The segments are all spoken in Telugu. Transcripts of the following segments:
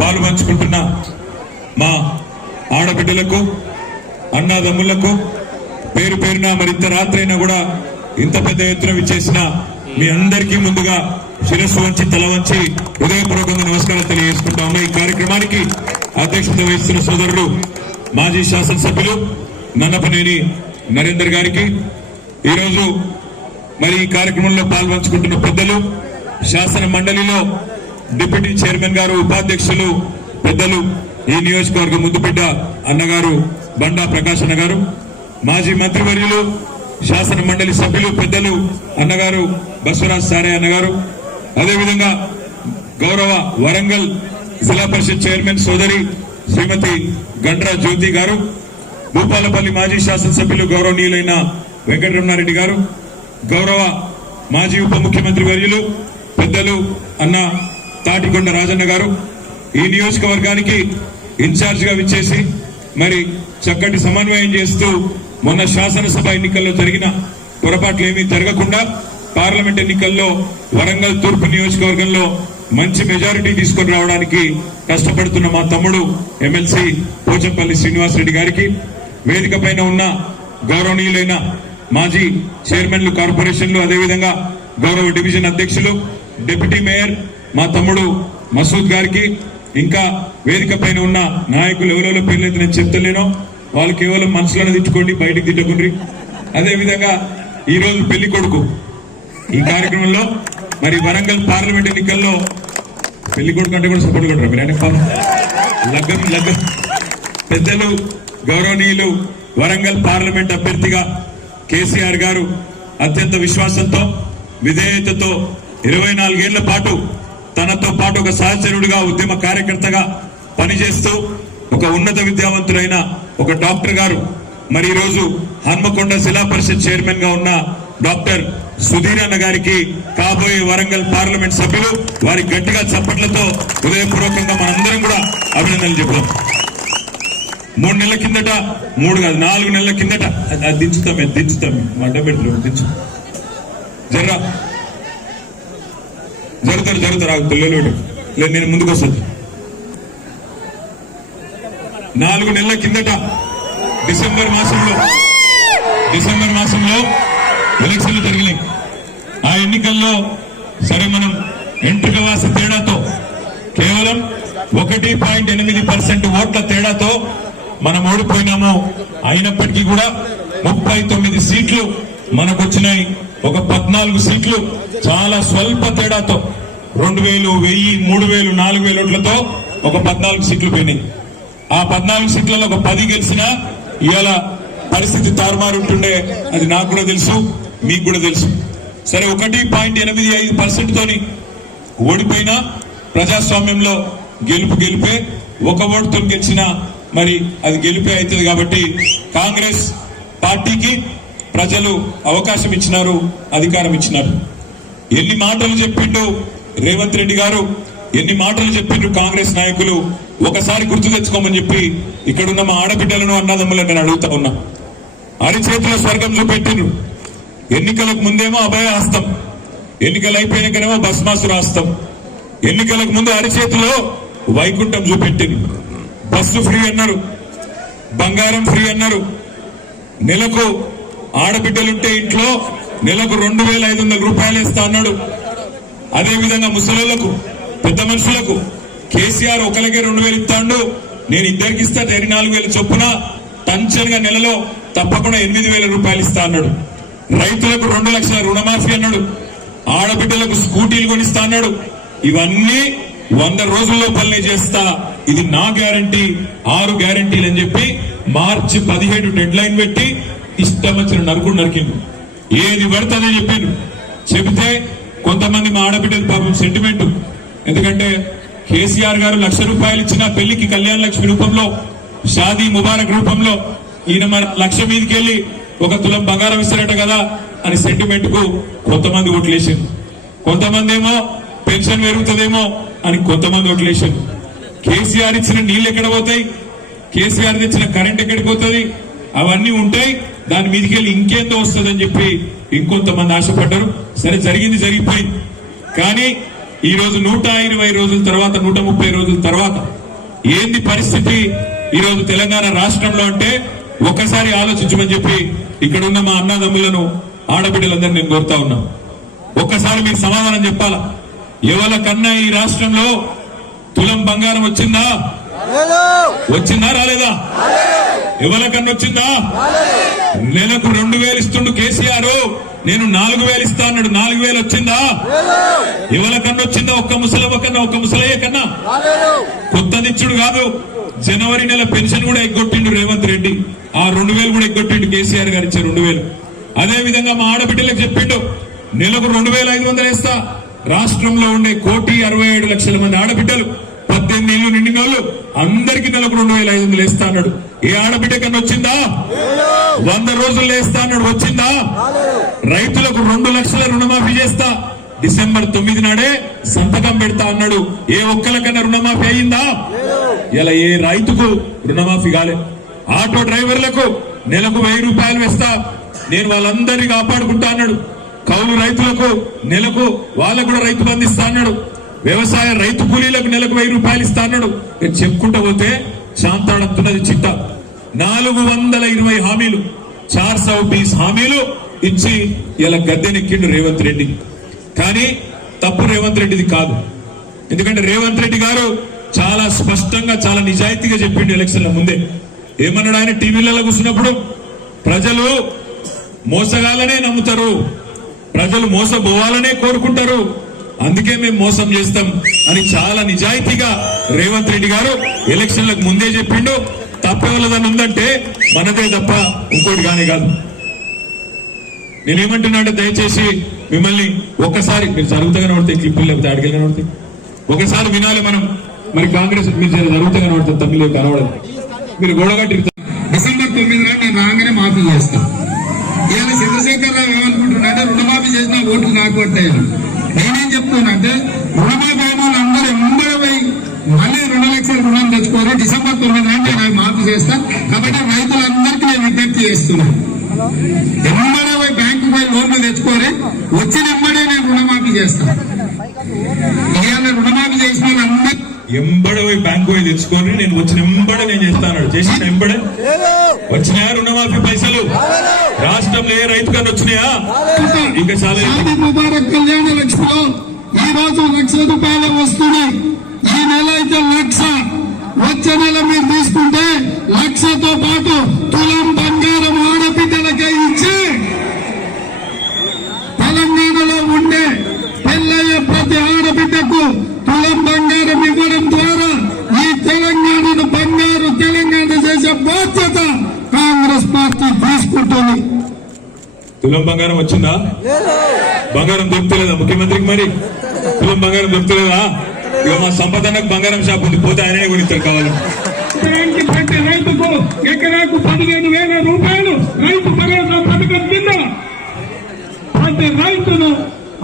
పాలు పంచుకుంటున్న మా ఆడబిడ్డలకు అన్నాదమ్ములకు పేరు పేరున మరింత రాత్రైనా కూడా ఇంత పెద్ద ఎత్తున విచ్చేసిన మీ అందరికీ ముందుగా శిరస్సు వంచి తల వంచి హృదయపూర్వకంగా నమస్కారం తెలియజేసుకుంటాము. ఈ కార్యక్రమానికి అధ్యక్షత వహిస్తున్న సోదరుడు మాజీ శాసనసభ్యులు నన్నపనేని నరేందర్ గారికి, ఈరోజు మరి ఈ కార్యక్రమంలో పాల్పంచుకుంటున్న పెద్దలు, శాసన మండలిలో డిప్యూటీ చైర్మన్ గారు, ఉపాధ్యక్షులు పెద్దలు, ఈ నియోజకవర్గ ముద్దుబిడ్డ అన్నగారు బండా ప్రకాష్ అన్న గారు, మాజీ మంత్రివర్యులు శాసన మండలి సభ్యులు పెద్దలు అన్నగారు బసవరాజ్ సారే అన్నగారు, అదేవిధంగా గౌరవ వరంగల్ జిల్లా పరిషత్ చైర్మన్ సోదరి శ్రీమతి గండ్రా జ్యోతి గారు, భూపాలపల్లి మాజీ శాసనసభ్యులు గౌరవనీయులైన వెంకటరమణారెడ్డి గారు, గౌరవ మాజీ ఉప ముఖ్యమంత్రి వర్యులు పెద్దలు అన్న తాటికొండ రాజన్న గారు, ఈ నియోజకవర్గానికి ఇన్ఛార్జ్ గా విచ్చేసి మరి చక్కటి సమన్వయం చేస్తూ మొన్న శాసనసభ ఎన్నికల్లో జరిగిన పొరపాట్లు ఏమీ జరగకుండా పార్లమెంట్ ఎన్నికల్లో వరంగల్ తూర్పు నియోజకవర్గంలో మంచి మెజారిటీ తీసుకొని రావడానికి కష్టపడుతున్న మా తమ్ముడు ఎమ్మెల్సీ పోచంపల్లి శ్రీనివాసరెడ్డి గారికి, వేదిక పైన ఉన్న గౌరవనీయులైన మాజీ చైర్మన్లు, కార్పొరేషన్లు, అదేవిధంగా గౌరవ డివిజన్ అధ్యక్షులు, డిప్యూటీ మేయర్ మా తమ్ముడు మసూద్ గారికి, ఇంకా వేదిక పైన ఉన్న నాయకులు ఎవరెవరో పేర్లైతే నేను చెప్తలేనో వాళ్ళు కేవలం మనసులోనే తిట్టుకోండి, బయటకు తిట్టకుండ్రి. అదేవిధంగా ఈ రోజు పెళ్లి కొడుకు ఈ కార్యక్రమంలో మరి వరంగల్ పార్లమెంట్ ఎన్నికల్లో పెళ్లి కొడుకు అంటే కూడా సపోర్ట్ కొట్టరు మీరు, లగ్గం పెద్దలు గౌరవనీయులు వరంగల్ పార్లమెంట్ అభ్యర్థిగా కేసీఆర్ గారు అత్యంత విశ్వాసంతో విధేయతతో 24 ఏళ్ల పాటు తనతో పాటు ఒక సహచరుడిగా ఉద్యమ కార్యకర్తగా పనిచేస్తూ ఒక ఉన్నత విద్యావంతుడైన ఒక డాక్టర్ గారు మరి ఈ రోజు హన్మకొండ జిల్లా పరిషత్ చైర్మన్ గా ఉన్న డాక్టర్ సుధీర్ అన్న గారికి కాబోయే వరంగల్ పార్లమెంట్ సభ్యులు వారి గట్టిగా చప్పట్లతో హృదయపూర్వకంగా మనందరం కూడా అభినందనలు చెప్తాం. 3 నెలల కిందట, 3 కాదు 4 నెలల కిందట దించుతాం అడ్డ పెడతాం, దించు జర్రా జరుగుతారు పిల్లలు లేదు, నేను ముందుకు వస్తాను. 4 నెలల కిందట డిసెంబర్ మాసంలో ఎలక్షన్లు జరిగినాయి. ఆ ఎన్నికల్లో సరే మనం ఎంట్రికవాస తేడాతో కేవలం 1.8% ఓట్ల తేడాతో మనం ఓడిపోయినాము. అయినప్పటికీ కూడా 39 సీట్లు మనకు వచ్చినాయి. ఒక 14 సీట్లు చాలా స్వల్ప తేడాతో 2000, 1000, 3000, 4000 ఓట్లతో ఒక 14 సీట్లు పోయినాయి. ఆ 14 సీట్లలో ఒక 10 గెలిచినా ఇవాళ పరిస్థితి తారుమారు ఉంటుండే, అది నాకు కూడా తెలుసు, మీకు కూడా తెలుసు. సరే 1.85% తోని ఓడిపోయినా ప్రజాస్వామ్యంలో గెలిపే, ఒక ఓటుతో గెలిచినా మరి అది గెలిపే అవుతుంది. కాబట్టి కాంగ్రెస్ పార్టీకి ప్రజలు అవకాశం ఇచ్చినారు, అధికారం ఇచ్చినారు. ఎన్ని మాటలు చెప్పిండు రేవంత్ రెడ్డి గారు, ఎన్ని మాటలు చెప్పిండ్రు కాంగ్రెస్ నాయకులు, ఒకసారి గుర్తు తెచ్చుకోమని చెప్పి ఇక్కడున్న మా ఆడబిడ్డలను, అన్నదమ్ములను నేను అడుగుతా ఉన్నా. అరిచేతిలో స్వర్గం చూపెట్టిండ్రు. ఎన్నికలకు ముందేమో అభయ హస్తం, ఎన్నికలు అయిపోయినాకనేమో భస్మాసుర హస్తం. ఎన్నికలకు ముందు అరిచేతిలో వైకుంఠం చూపెట్టిండ్రు. బస్సు ఫ్రీ అన్నారు, బంగారం ఫ్రీ అన్నారు, నెలకు ఆడబిడ్డలుంటే ఇంట్లో నెలకు 2500 రూపాయలు ఇస్తా అన్నాడు. అదేవిధంగా ముసలిళ్లకు, పెద్ద మనుషులకు కేసీఆర్ ఒకరికే 2000 ఇస్తాడు, నేను ఇద్దరికి ఇస్తా 24,000 చొప్పున టంచన్గా నెలలో తప్పకుండా 8,000 రూపాయలు ఇస్తా అన్నాడు. రైతులకు 2 లక్షల రుణమాఫీ అన్నాడు. ఆడబిడ్డలకు స్కూటీలు కొనిస్తా అన్నాడు. ఇవన్నీ 100 రోజుల్లో పనులే చేస్తా, ఇది నా గ్యారంటీ, 6 గ్యారంటీలు అని చెప్పి మార్చి 17 డెడ్ లైన్ పెట్టి ఇష్టం వచ్చిన నరికిండు. ఏది పడుతుందో చెప్పిండు. చెబితే కొంతమంది మా ఆడబిడ్డలు పాపం సెంటిమెంట్, ఎందుకంటే కేసీఆర్ గారు 1,00,000 రూపాయలు ఇచ్చిన పెళ్లికి కళ్యాణ లక్ష్మి రూపంలో, షాదీ ముబారక్ రూపంలో ఈయన మన 1,00,000 మీదకి వెళ్లి 1 తులం బంగారం ఇస్తారట కదా అని సెంటిమెంట్ కు కొంతమంది ఓట్లేసారు. కొంతమంది ఏమో పెన్షన్ పెరుగుతుందేమో అని కొంతమంది ఓట్లేసారు. కేసీఆర్ ఇచ్చిన నీళ్లు ఎక్కడ పోతాయి, కేసీఆర్ తెచ్చిన కరెంట్ ఎక్కడికి పోతుంది, అవన్నీ ఉంటాయి, దాని మీదకి వెళ్ళి ఇంకేందో వస్తుందని చెప్పి ఇంకొంతమంది ఆశపడ్డారు. సరే జరిగింది జరిగిపోయింది. కానీ ఈ రోజు 120 రోజుల తర్వాత 130 రోజుల తర్వాత ఏంది పరిస్థితి ఈ రోజు తెలంగాణ రాష్ట్రంలో అంటే ఒక్కసారి ఆలోచించమని చెప్పి ఇక్కడ ఉన్న మా అన్నదమ్ములను ఆడబిడ్డలందరూ నేను కోరుతా ఉన్నా. ఒక్కసారి మీరు సమాధానం చెప్పాలా. ఎవరికన్నా ఈ రాష్ట్రంలో తులం బంగారం వచ్చిందా? వచ్చిందా రాలేదా? ఎవరికన్నా వచ్చిందా? నెలకు 2000 ఇస్తుండు కేసీఆర్, నేను 4000 ఇస్తా అన్నాడు. 4000 వచ్చిందా? ఎవరికన్నా వచ్చిందా? ఒక్క ముసలమ్మ కన్నా, ఒక్క ముసలయ్య కన్నా. కొత్తదిచ్చుడు కాదు, జనవరి నెల పెన్షన్ కూడా ఎగ్గొట్టిండు రేవంత్ రెడ్డి. ఆ 2000 కూడా ఎగ్గొట్టిండు కేసీఆర్ గారు ఇచ్చే 2000. అదే విధంగా మా ఆడబిడ్డలకు చెప్పిండు నెలకు 2500 వేస్తా. రాష్ట్రంలో ఉండే 1,67,00,000 మంది ఆడబిడ్డలు 18 ఏళ్లు నిండిన వాళ్ళు అందరికీ నెలకు 2500 వేస్తా అన్నాడు. ఏ ఆడబిడ్డ కన్నా వచ్చిందా? 100 రోజులు వేస్తా అన్నాడు. వచ్చిందా? రైతులకు 2 లక్షల రుణమాఫీ చేస్తా డిసెంబర్ 9 నాడే సంతకం పెడతా అన్నాడు. ఏ ఒక్కరికన్నా రుణమాఫీ అయిందా? ఇలా ఏ రైతుకు రుణమాఫీ కాలే. ఆటో డ్రైవర్లకు నెలకు 1000 రూపాయలు వేస్తా, నేను వాళ్ళందరినీ కాపాడుకుంటా అన్నాడు. కౌలు రైతులకు నెలకు వాళ్ళకు కూడా రైతు బంధు ఇస్తా అన్నాడు. వ్యవసాయ రైతు కూలీలకు నెలకు 1000 రూపాయలు ఇస్తా అన్నాడు. చెప్పుకుంటూ పోతే శాంతాడంతున్నది చిట్ట. 420 హామీలు, 420 హామీలు ఇచ్చి ఇలా గద్దెనెక్కిండు రేవంత్ రెడ్డి. కానీ తప్పు రేవంత్ రెడ్డిది కాదు. ఎందుకంటే రేవంత్ రెడ్డి గారు చాలా స్పష్టంగా చాలా నిజాయితీగా చెప్పిండు ఎలక్షన్ల ముందే. ఏమన్నాడు ఆయన టీవీలలో కూర్చున్నప్పుడు? ప్రజలు మోసగాలనే నమ్ముతారు, ప్రజలు మోసపోవాలనే కోరుకుంటారు, అందుకే మేము మోసం చేస్తాం అని చాలా నిజాయితీగా రేవంత్ రెడ్డి గారు ఎలక్షన్లకు ముందే చెప్పిండు. తప్పేవాళ్ళదని ఉందంటే మనదే తప్ప ఇంకోటి కానీ కాదు. నేనేమంటున్నా అంటే దయచేసి మిమ్మల్ని ఒక్కసారి మీరు జరుగుతా కనబడతాయి, క్లిప్పులు లేకపోతే అడిగి కనబడతాయి, ఒకసారి వినాలి మనం. మరి కాంగ్రెస్ మీరు జరుగుతా కనబడతారు, తమ్మిళ్ళు కనబడదు. మీరు గోడగట్టి డిసెంబర్ 9 నాడు నేను రాగానే మాఫీ చేస్తాను. ఇవాళ చంద్రశేఖరరావు ఏమనుకుంటున్నాడంటే రుణమాఫీ చేసిన ఓట్లు నాకు పట్టాయని. నేనేం చెప్తున్నానంటే రుణమాఫీ అయిన వాళ్ళందరూ ఎంబడి పోయి మళ్ళీ 2 లక్షల రుణం తెచ్చుకోవాలి. డిసెంబర్ 9 నాడు నేను మాఫీ చేస్తాను. కాబట్టి రైతులందరికీ నేను విజ్ఞప్తి చేస్తున్నాను, ఎంబడే పోయి బ్యాంకు పోయి లోన్లు తెచ్చుకోవాలి, వచ్చిన ఎంబడే నేను రుణమాఫీ చేస్తాను. ఇవాళ రుణమాఫీ చేసిన వాళ్ళందరూ ఎంబడే పోయి బ్యాంకు పోయి తెచ్చుకొని నేను వచ్చిన ఎంబడే నేను చేస్తాను. చేసిన ఎంబడే వచ్చినాయా రుణమాఫీ పైసలు? రాష్ట్రంలో ఏ రైతు కానీ వచ్చినాయా? ఇంకా చాలా ముబారక్ కళ్యాణ లక్ష్మిలో ఈ రోజు 1,00,000 రూపాయలు వస్తున్నాయి. ఈ నెల అయితే 1,00,000, వచ్చే నెల మీరు తీసుకుంటే 1,00,000తో పాటు తులం బంగారం ఆడబిడ్డలకే ఇచ్చి తెలంగాణలో ఉండే పెళ్ళయ్యే ప్రతి ఆడబిడ్డకు తులం బంగారం ఇవ్వడం ద్వారా ఈ తెలంగాణను బంగారు తెలంగాణ చేసే బాధ్యత కాంగ్రెస్ పార్టీ తీసుకుంటుంది. తులం బంగారం వచ్చిందా? బంగారం దొరుకుతలేదా ముఖ్యమంత్రికి? మరి తులం బంగారం దొరుకుతలేదా? ఇక మా సంపదనకు బంగారం షాప్ ఉంది, పోతే ఆయనే కొనిస్తారు కావాలి. ప్రతి రైతుకు ఎకరాకు 15,000 రూపాయలు రైతు భరోసా పథకం కింద ప్రతి రైతును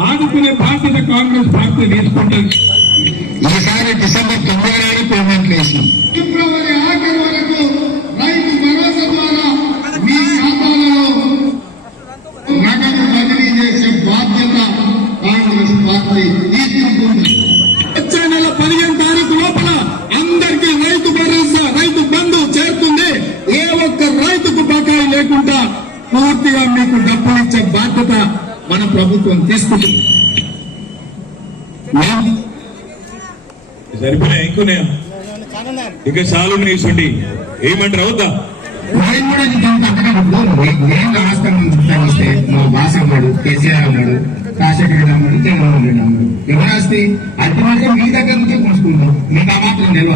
ఆదుకునే బాధ్యత కాంగ్రెస్ పార్టీ తీసుకుంటుంది. ఈసారి డిసెంబర్ 9 నాడు పేమెంట్లు వేసినాం. ఫిబ్రవరి ఆఖరి వరకు రైతు భరోసా ద్వారా మీ ఖాతాలలో నగదు బదిలీ చేసే బాధ్యత కాంగ్రెస్ పార్టీ తీసుకుంటుంది. వచ్చే నెల 15 తారీఖు లోపల అందరికీ రైతు భరోసా, రైతు బంధు చేరుతుంది. ఏ ఒక్క రైతుకు బకాయి లేకుండా పూర్తిగా మీకు డబ్బులు ఇచ్చే బాధ్యత మన ప్రభుత్వం తీసుకుంటుంది. సరిపోయినా ఇంకున్నాయా? ఇంకా చాలా చూడండి. ఏమంటారు? అవుతా మా బాస్ అమ్మాడు, కేసీఆర్ అమ్మాడు, రాజశేఖర రెడ్డి అమ్మాడు, జగన్మోహన్ రెడ్డి అమ్మాడు. ఎవరాస్తి అల్టిమేట్ గా మీ దగ్గర నుంచే తీసుకుంటాం. మీకు ఆ మాత్రం తెలియదు.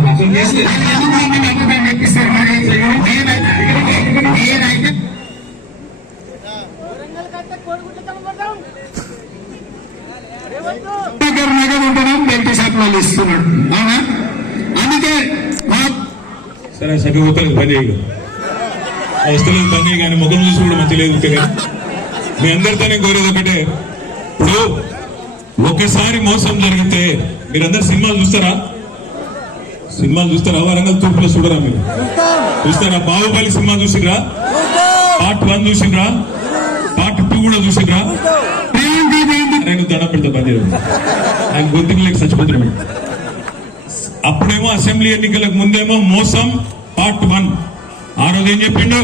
దగ్గర నగదు ఉంటున్నాం, బెల్ట్ షాప్ వాళ్ళు ఇస్తున్నాడు. అవునా? అందుకే సరే సగవుతుంది పని వస్తలేదు పని, కానీ ముఖం చూసి కూడా మంచి లేదు. మీ అందరితోనే కోరేది ఒకటే, ఇప్పుడు ఒకసారి మోసం జరిగితే మీరందరు సినిమాలు చూస్తారా? సినిమాలు చూస్తారా? వరంగల్ తూర్పులో చూడరా? మీరు చూస్తారా? బాహుబలి సినిమా చూసిరా? పార్ట్ 1 చూసిరా? పార్ట్ 2 కూడా చూసిరా? నారాయణ దండం పెడతా పని ఆయన గొంతుకు లేక చచ్చిపోతున్నాడు. అప్పుడేమో అసెంబ్లీ ఎన్నికలకు ముందేమో మోసం పార్ట్ 1. ఆ రోజు ఏం చెప్పిండు,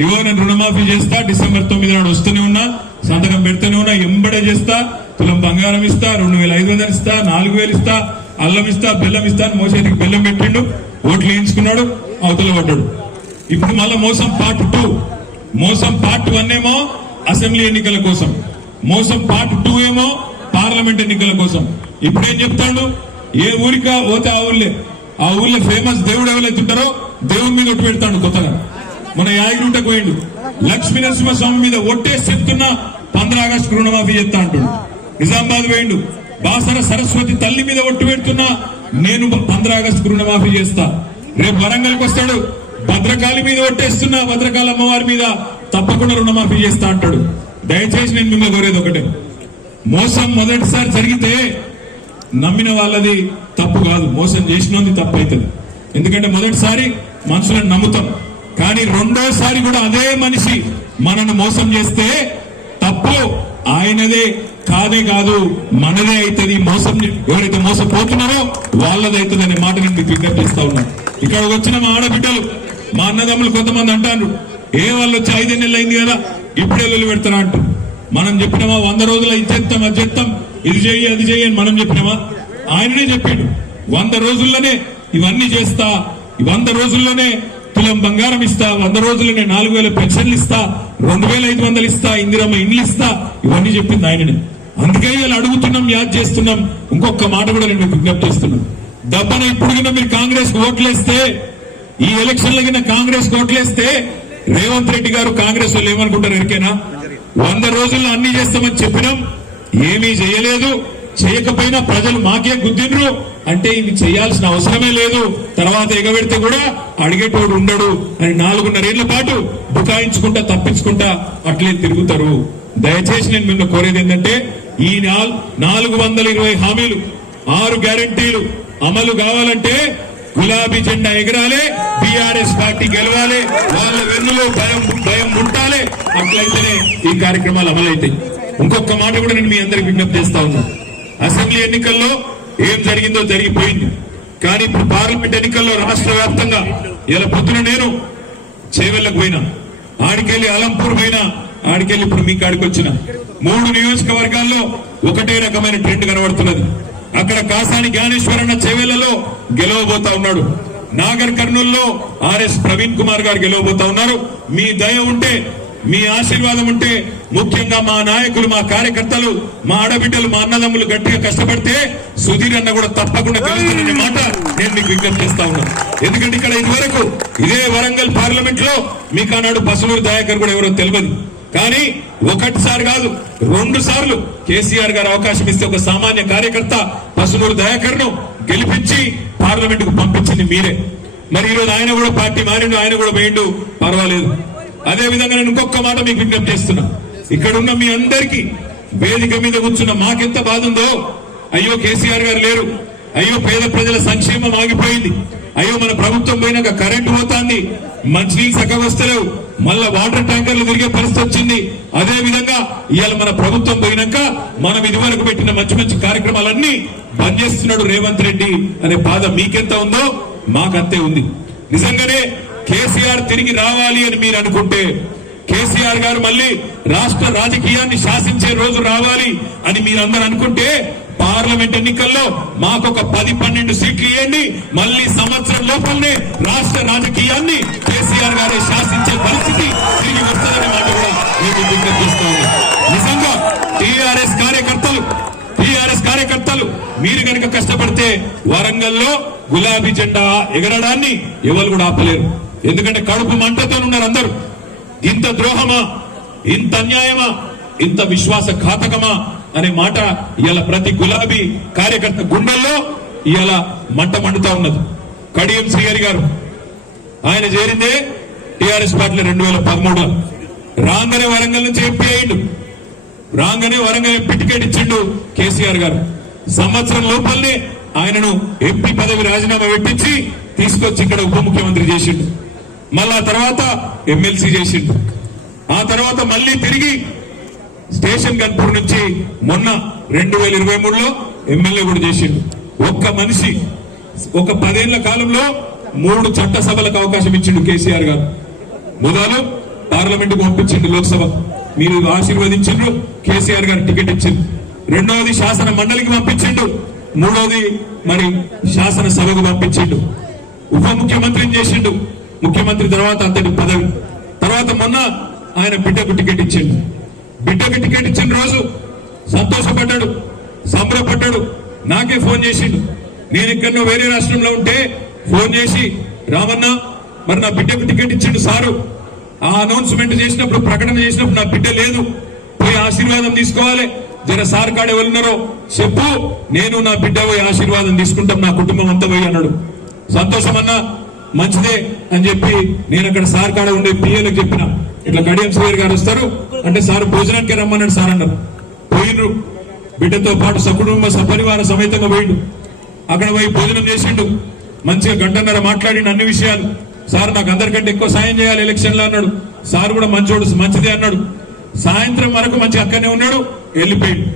ఇగో నేను రుణమాఫీ చేస్తా, డిసెంబర్ 9 నాడు వస్తూనే ఉన్నా, సంతకం పెడుతూనే ఉన్నా, ఎంబడే చేస్తా, తులం బంగారం ఇస్తా, 2500 ఇస్తా, 4000 ఇస్తా, అల్లం ఇస్తా, బెల్లం ఇస్తా అని మోసేటికి బెల్లం పెట్టిండు, ఓట్లు వేయించుకున్నాడు, అవతల పడ్డాడు. ఇప్పుడు మళ్ళా మోసం పార్ట్ 2. మోసం పార్ట్ 1 ఏమో అసెంబ్లీ ఎన్నికల కోసం, మోసం పార్ట్ 2 ఏమో పార్లమెంట్ ఎన్నికల కోసం. ఇప్పుడేం చెప్తాడు, ఏ ఊరికా పోతే ఆ ఊర్లో ఫేమస్ దేవుడు ఎవరైతుంటారో దేవుడి మీద ఒట్టు పెడతాడు. కొత్తగా మన యాగిరిగుంటకు పోయిండు, లక్ష్మీ నరసింహస్వామి మీద ఒట్టేసి చెప్తున్నా 15 ఆగస్టు రుణమాఫీ చేస్తా అంటాడు. నిజామాబాద్ పోయిండు, బాసర సరస్వతి తల్లి మీద ఒట్టు పెడుతున్నా నేను 15 ఆగస్టు రుణమాఫీ చేస్తా. రేపు వరంగల్కి వస్తాడు, భద్రకాళి మీద ఒట్టేస్తున్నా, భద్రకాళి అమ్మవారి మీద తప్పకుండా రుణమాఫీ చేస్తా అంటాడు. దయచేసి నేను మిమ్మల్ని కోరేది ఒకటే, మోసం మొదటిసారి జరిగితే నమ్మిన వాళ్ళది తప్పు కాదు, మోసం చేసినది తప్పు అవుతుంది. ఎందుకంటే మొదటిసారి మనుషులను నమ్ముతాం, కానీ రెండోసారి కూడా అదే మనిషి మనను మోసం చేస్తే తప్పు ఆయనదే కాదే కాదు, మనదే అవుతుంది. మోసం ఎవరైతే మోసపోతున్నారో వాళ్ళది అవుతుంది అనే మాట నేను మీకు విజ్ఞప్తి చేస్తా ఉన్నాను. ఇక్కడ వచ్చిన మా ఆడబిడ్డలు, మా అన్నదమ్ములు కొంతమంది అంటారు, ఏ వాళ్ళు వచ్చి 5 నెలలు అయింది కదా ఇప్పుడే లొల్లి పెడతారా అంటారు. మనం చెప్పినామా 100 రోజులు ఇది చేస్తాం, అది చేస్తాం, ఇది చెయ్యి అది చెయ్యి అని మనం చెప్పినామా? ఆయననే చెప్పాడు 100 రోజుల్లోనే ఇవన్నీ చేస్తా, 100 రోజుల్లోనే తులం బంగారం ఇస్తా, 100 రోజుల్లోనే 4000 పెన్షన్లు ఇస్తా, 2500 ఇస్తా, ఇందిరమ్మ ఇండ్లు ఇస్తా, ఇవన్నీ చెప్పింది ఆయననే. అందుకే వీళ్ళు అడుగుతున్నాం, యాద్ చేస్తున్నాం. ఇంకొక మాట కూడా నేను మీకు విజ్ఞప్తి చేస్తున్నాను, దబ్బన ఇప్పుడు కింద మీరు కాంగ్రెస్ ఓట్లేస్తే, ఈ ఎలక్షన్ల కింద కాంగ్రెస్ ఓట్లేస్తే రేవంత్ రెడ్డి గారు కాంగ్రెస్ వాళ్ళు ఏమనుకుంటారు ఎరికేనా? 100 రోజుల్లో అన్ని చేస్తామని చెప్పినాం, ఏమీ చేయలేదు, చేయకపోయినా ప్రజలు మాకే గుద్దిండ్రు అంటే ఇవి చేయాల్సిన అవసరమే లేదు, తర్వాత ఎగబెడితే కూడా అడిగేటోడు ఉండడు అని 4.5 ఏళ్ల పాటు బుకాయించుకుంటా తప్పించుకుంటా అట్లే తిరుగుతారు. దయచేసి నేను మిమ్మల్ని కోరేది ఏంటంటే, ఈ 420 హామీలు 6 గ్యారంటీలు అమలు కావాలంటే గులాబీ జెండా ఎగరాలి, బీఆర్ఎస్ పార్టీ గెలవాలి, వాళ్ళ వెన్నులో భయం ఉండాలి. అట్లయితేనే ఈ కార్యక్రమాలు అమలైతాయి. ఇంకొక మాట కూడా నేను మీ అందరికి విజ్ఞప్తి చేస్తా ఉన్నా, అసెంబ్లీ ఎన్నికల్లో ఏం జరిగిందో జరిగిపోయింది, కానీ ఇప్పుడు పార్లమెంట్ ఎన్నికల్లో రాష్ట్ర వ్యాప్తంగా ఇలా పొద్దున నేను చేవెళ్లకు పోయినా, ఆడికెళ్లి అలంపూర్ పోయినా, ఆడికెళ్లి ఇప్పుడు మీ కాడికి వచ్చిన 3 నియోజకవర్గాల్లో ఒకటే రకమైన ట్రెండ్ కనబడుతున్నది. అక్కడ కాసాని జ్ఞానేశ్వరన్న చేవెళ్లలో గెలవబోతా ఉన్నాడు, నాగర్ కర్నూల్లో ఆర్ఎస్ ప్రవీణ్ కుమార్ గారు గెలవబోతా ఉన్నారు. మీ దయ ఉంటే, మీ ఆశీర్వాదం ఉంటే, ముఖ్యంగా మా నాయకులు, మా కార్యకర్తలు, మా ఆడబిడ్డలు, మా అన్నదమ్ములు గట్టిగా కష్టపడితే సుధీర్ అన్న కూడా తప్పకుండా గెలుస్తుందనే మాట నేను మీకు విజ్ఞప్తి చేస్తా ఉన్నాను. ఎందుకంటే ఇక్కడ ఇదివరకు ఇదే వరంగల్ పార్లమెంట్ లో మీకు ఆనాడు బసవూరు దయాకర్ కూడా ఎవరో తెలియదు, కానీ ఒకటిసారి కాదు 2 సార్లు కేసీఆర్ గారు అవకాశం ఇస్తే ఒక సామాన్య కార్యకర్త బసవూరు దయాకర్ ను గెలిపించి పార్లమెంట్ కు పంపించింది మీరే. మరి ఈరోజు ఆయన కూడా పార్టీ మారిండు, ఆయన కూడా వేయండు, పర్వాలేదు. అదే విధంగా నేను ఇంకొక మాట మీకు విజ్ఞప్తి చేస్తున్నా, ఇక్కడున్న మీ అందరికీ వేదిక మీద కూర్చున్న మాకెంత బాధ ఉందో, అయ్యో కేసీఆర్ గారు లేరు, అయ్యో పేద ప్రజల సంక్షేమం ఆగిపోయింది, అయ్యో మన ప్రభుత్వం పోయినాక కరెంటు పోతాంది, మంచినీళ్ళు చక్కగా వస్తలేవు, మళ్ళా వాటర్ ట్యాంకర్లు తిరిగే పరిస్థితి వచ్చింది. అదే విధంగా ఇవాళ మన ప్రభుత్వం పోయినాక మనం ఇదివరకు పెట్టిన మంచి మంచి కార్యక్రమాలన్నీ బంద్ చేస్తున్నాడు రేవంత్ రెడ్డి అనే బాధ మీకెంత ఉందో మాకంతే ఉంది. నిజంగానే కేసీఆర్ తిరిగి రావాలి అని మీరు అనుకుంటే, కేసీఆర్ గారు మళ్ళీ రాష్ట్ర రాజకీయాన్ని శాసించే రోజు రావాలి అని మీరందరూ అనుకుంటే, పార్లమెంట్ ఎన్నికల్లో మాకొక 10-12 సీట్లు ఇవ్వండి, మళ్ళీ సంవత్సరం లోపలనే రాష్ట్ర రాజకీయాన్ని కేసీఆర్ గారే శాసించే పరిస్థితి తిరిగి వస్తుందని మాట కూడా మీకు విజ్ఞప్తి చేస్తా ఉన్నాను. నిజంగా టీఆర్ఎస్ కార్యకర్తలు మీరు కనుక కష్టపడితే వరంగల్లో గులాబీ జెండా ఎగరడాన్ని ఎవరు కూడా ఆపలేరు. ఎందుకంటే కడుపు మంటతో ఉన్నారు అందరూ. ఇంత ద్రోహమా, ఇంత అన్యాయమా, ఇంత విశ్వాసఘాతకమా అనే మాట ఇవాళ ప్రతి గులాబీ కార్యకర్త గుండెల్లో ఇవాళ మంట మండుతా ఉన్నది. కడియం శ్రీహరి గారు ఆయన చేరిందే టీఆర్ఎస్ పార్టీలో 2013లో. రాగానే వరంగల్ నుంచి ఎంపీ అయ్యిండు, రాగానే వరంగల్ ఎంపీ టికెట్ ఇచ్చిండు కేసీఆర్ గారు. సంవత్సరం లోపలనే ఆయనను ఎంపీ పదవి రాజీనామా పెట్టించి తీసుకొచ్చి ఇక్కడ ఉప ముఖ్యమంత్రి చేసిండు. మళ్ళా తర్వాత ఎమ్మెల్సీ చేసిండు. ఆ తర్వాత మళ్ళీ తిరిగి స్టేషన్ గన్పూర్ నుంచి మొన్న 2023లో ఎమ్మెల్యే కూడా చేసిండు. ఒక్క మనిషి ఒక 10 ఏళ్ల కాలంలో 3 చట్టసభలకు అవకాశం ఇచ్చిండు కేసీఆర్ గారు. మొదలు పార్లమెంట్ కు పంపించిండు, లోక్సభ మీరు ఆశీర్వదించిండ్రు, కేసీఆర్ గారు టికెట్ ఇచ్చిండు. రెండవది శాసన మండలికి పంపించిండు, మూడవది మరి శాసనసభకు పంపించిండు. ఉప ముఖ్యమంత్రిని చేసిండు, ముఖ్యమంత్రి తర్వాత అతడి పదవి. తర్వాత మొన్న ఆయన బిడ్డకు టికెట్ ఇచ్చిండు. బిడ్డకు టికెట్ ఇచ్చిన రోజు సంతోషపడ్డాడు, సంబరపడ్డాడు. నాకే ఫోన్ చేసిండు. నేను ఎక్కడో వేరే రాష్ట్రంలో ఉంటే ఫోన్ చేసి, రామన్న మరి నా బిడ్డకు టికెట్ ఇచ్చిండు సారు, ఆ అనౌన్స్మెంట్ చేసినప్పుడు, ప్రకటన చేసినప్పుడు నా బిడ్డ లేదు, పోయి ఆశీర్వాదం తీసుకోవాలి, జర సార్ కాడ ఎవరున్నారో చెప్పు, నేను నా బిడ్డ పోయి ఆశీర్వాదం తీసుకుంటాం, నా కుటుంబం అంతా పోయి అన్నాడు. సంతోషమన్నా, మంచిదే అని చెప్పి నేను అక్కడ సార్ కాడ ఉండే పిఏలకు చెప్పిన, ఇట్లా కడియం శ్రీహరి గారు వస్తారు అంటే సార్ భోజనానికి రమ్మన్నాడు సార్ అన్నారు. పోయినరు, బిడ్డతో పాటు సకుటుంబ సపరివార సమేతంగా పోయిండు. అక్కడ పోయి భోజనం చేసిండు, మంచిగా గంటన్నర మాట్లాడిండు అన్ని విషయాలు. సార్ నాకు అందరికంటే ఎక్కువ సాయం చేయాలి ఎలక్షన్ లో అన్నాడు. సార్ కూడా మంచోడు, మంచిదే అన్నాడు. సాయంత్రం వరకు మంచి అక్కడనే ఉన్నాడు, వెళ్ళిపోయిండు.